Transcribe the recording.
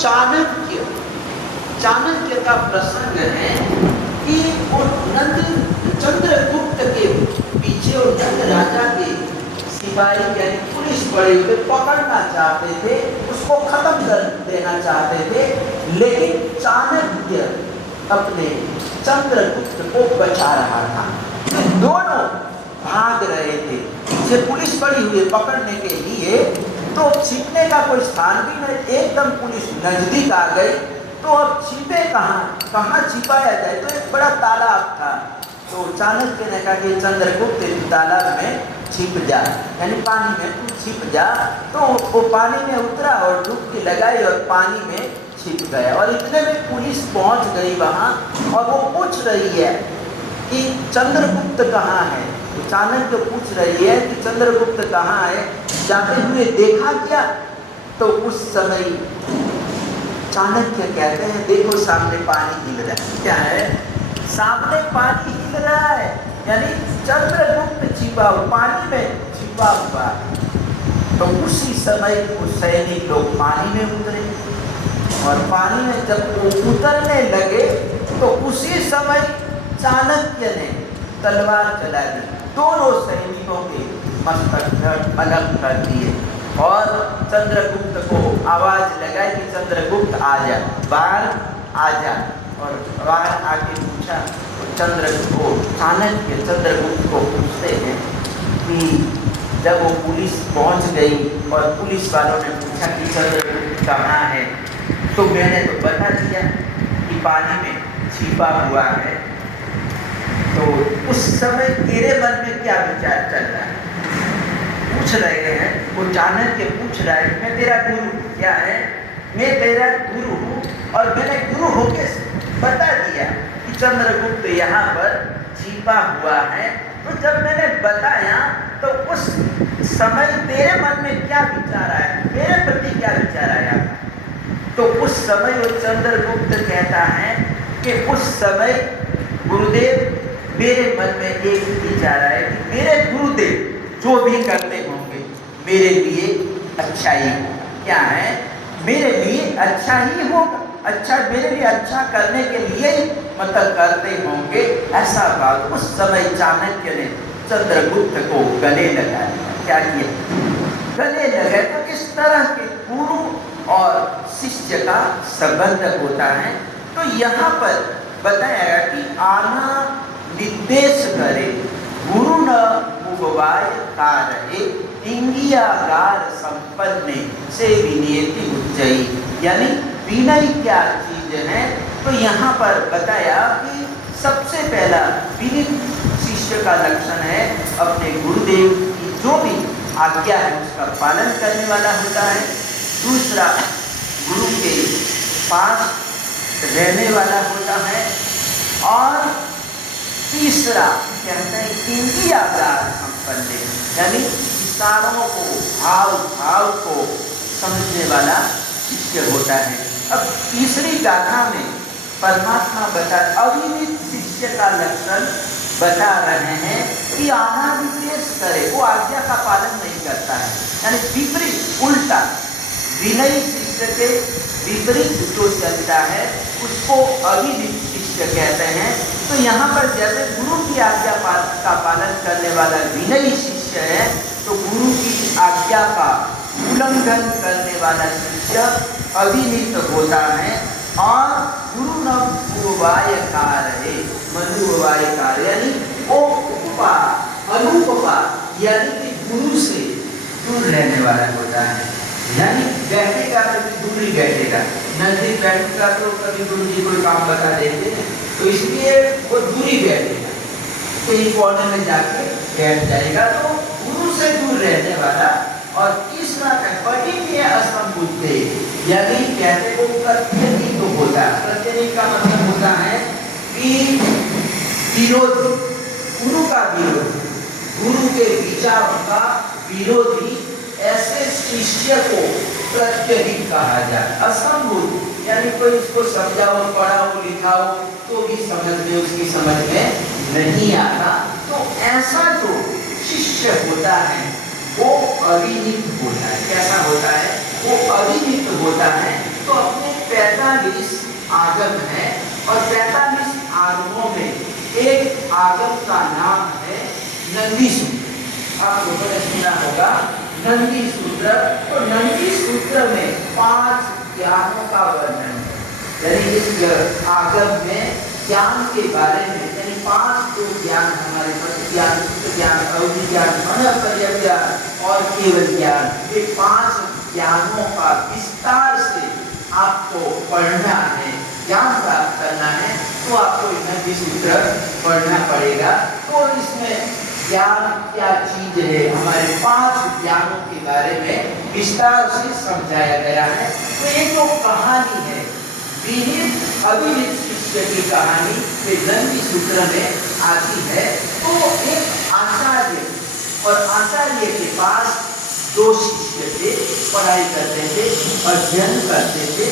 चाणक्य का प्रसंग है कि वो चंद्रगुप्त के पीछे और नंद राजा के सिपाही यानी पुलिस बड़े हुए पकड़ना चाहते थे, उसको खत्म कर देना चाहते थे, लेकिन चाणक्य अपने चंद्रगुप्त को बचा रहा था। दोनों भाग रहे थे, जे पुलिस बड़ी हुई पकड़ने के लिए, तो छिपने का कोई स्थान भी नहीं, एकदम पुलिस नजदीक आ गई, तो अब छिपे कहाँ छिपाया जाए, तो एक बड़ा तालाब था, तो चाणक्य ने कहा कि चंद्रगुप्त तालाब में छिप जा, यानी पानी में तू छिप जा। तो वो पानी में उतरा और डुबकी लगाई और पानी में छिप गया, और इतने में पुलिस पहुंच गई वहां, और वो पूछ रही है कि चंद्रगुप्त कहाँ है। तो चाणक्य पूछ रही है कि चंद्रगुप्त कहाँ है, जाते हुए देखा क्या? तो उस समय चाणक्य कहते हैं देखो सामने पानी हिल रहा है। क्या है? सामने पानी हिल रहा है, यानी चंद्रगुप्त छिपा हुआ पानी में छिपा हुआ। तो उसी समय वो सैनिक लोग पानी में उतरे, और पानी में जब वो उतरने लगे तो उसी समय चाणक्य ने तलवार चला दी, दोनों सैनिकों के मस्तक अलग कर दिए, और चंद्रगुप्त को आवाज लगाई कि चंद्रगुप्त आ जा, बाहर आ जा। और बाहर आके पूछा, तो चाणक्य चंद्रगुप्त को पूछते हैं कि जब वो पुलिस पहुंच गई और पुलिस वालों ने पूछा कि चंद्रगुप्त कहाँ है, तो मैंने तो बता दिया कि पानी में छिपा हुआ है। तो उस समय तेरे मन में क्या विचार चल रहा है? पूछ रहे हैं, वो चाणक्य पूछ रहा है, मैं तेरा गुरु क्या है, मैं तेरा गुरु हूँ, और मैंने गुरु होके बता दिया कि चंद्रगुप्त यहाँ पर छिपा हुआ है। तो जब मैंने बताया तो उस समय तेरे मन में क्या विचार आया, मेरे प्रति क्या विचार आया? तो उस समय वो चंद्रगुप्त कहता है कि उस समय गुरुदेव मेरे मन में एक विचार आया कि मेरे गुरुदेव जो भी करते होंगे मेरे लिए अच्छा ही हो। क्या है? मेरे लिए अच्छा ही होगा, अच्छा मेरे लिए अच्छा करने के लिए मतलब करते होंगे, ऐसा बात उस समय चाणक्य ने चंद्रगुप्त को गले लगा दिया। क्या किया? गले लगे। तो इस तरह के गुरु और शिष्य का संबंध होता है। तो यहाँ पर बताया कि आना निर्देश करे, गुरु न मुगवाय कारहे, इंगियागार संपन्न से विनियति उच्चई। यानी विनय क्या चीज है? तो यहाँ पर बताया कि सबसे पहला विनीत शिष्य का लक्षण है अपने गुरुदेव की जो भी आज्ञा है उसका पालन करने वाला होता है। दूसरा, गुरु के पास रहने वाला होता है। और तीसरा कहते हैं इंद्रियागार संपन्न, यानी इशारों को भाव को समझने वाला शिष्य होता है। अब तीसरी गाथा में परमात्मा अविनीत शिष्य का लक्षण बता रहे हैं कि अनादिदेश करे, वो आज्ञा का पालन नहीं करता है, यानी विपरीत उल्टा विनयी शिष्य के विपरीत जो चलता है उसको अविनीत शिष्य कहते हैं। तो यहाँ पर जैसे गुरु की आज्ञा का पालन करने वाला विनयी शिष्य है, तो गुरु की आज्ञा का उल्लंघन करने वाला शिष्य अविनीत होता है। और गुरु न उपवायकार है, मनुवायकार यानी वो अनुपमा यानी कि गुरु से दूर रहने वाला होता है। यानी बैठेगा कभी दूर ही बैठेगा, नजदीक बैठेगा तो कभी गुरु जी कोई काम बता देते, तो इसलिए वो दूर ही बैठेगा, कहीं कोने में जाके बैठ जाएगा, तो गुरु से दूर रहने वाला। और तीसरा कठिन असंबुद्धे, यानी कहते को प्रत्यनिक तो होता है। प्रत्यनिक का मतलब होता है कि विरोधी, गुरु का विरोधी, गुरु के विचारों का विरोधी, ऐसे शिष्य को प्रत्यनिक कहा जाए। असंबुद्ध यानी कोई इसको समझाओ, पढ़ाओ, लिखाओ तो भी समझ में उसकी समझ में नहीं आता। तो ऐसा जो शिष्य होता है वो अविनीत होता है। कैसा होता है? वो अविनीत होता है। तो अपने 43 आगम है और 43 आगमों में एक आगम का नाम है नंदी सूत्र। आप लोगों ने सुना होगा नंदी सूत्र। तो नंदी सूत्र में 5 ज्ञानों का वर्णन है, यानी इस आगम में ज्ञान के बारे में, यानी 5 जो ज्ञान हमारे मत ज्ञान, ज्ञान, अवधि ज्ञान, मनोपर्य ज्ञान और केवल ज्ञान, ये 5 ज्ञानों का विस्तार से आपको पढ़ना है, ज्ञान प्राप्त करना है, तो आपको नंदी सूत्र पढ़ना पड़ेगा। तो इसमें ज्ञान क्या चीज है, हमारे 5 ज्ञानों के बारे में विस्तार से समझाया गया है। तो ये जो कहानी है विहित अविहित शिष्य की कहानी नंदी सूत्र में आती है। तो एक आचार्य और आचार्य के पास 2 शिष्य थे, पढ़ाई करते थे, अध्ययन करते थे।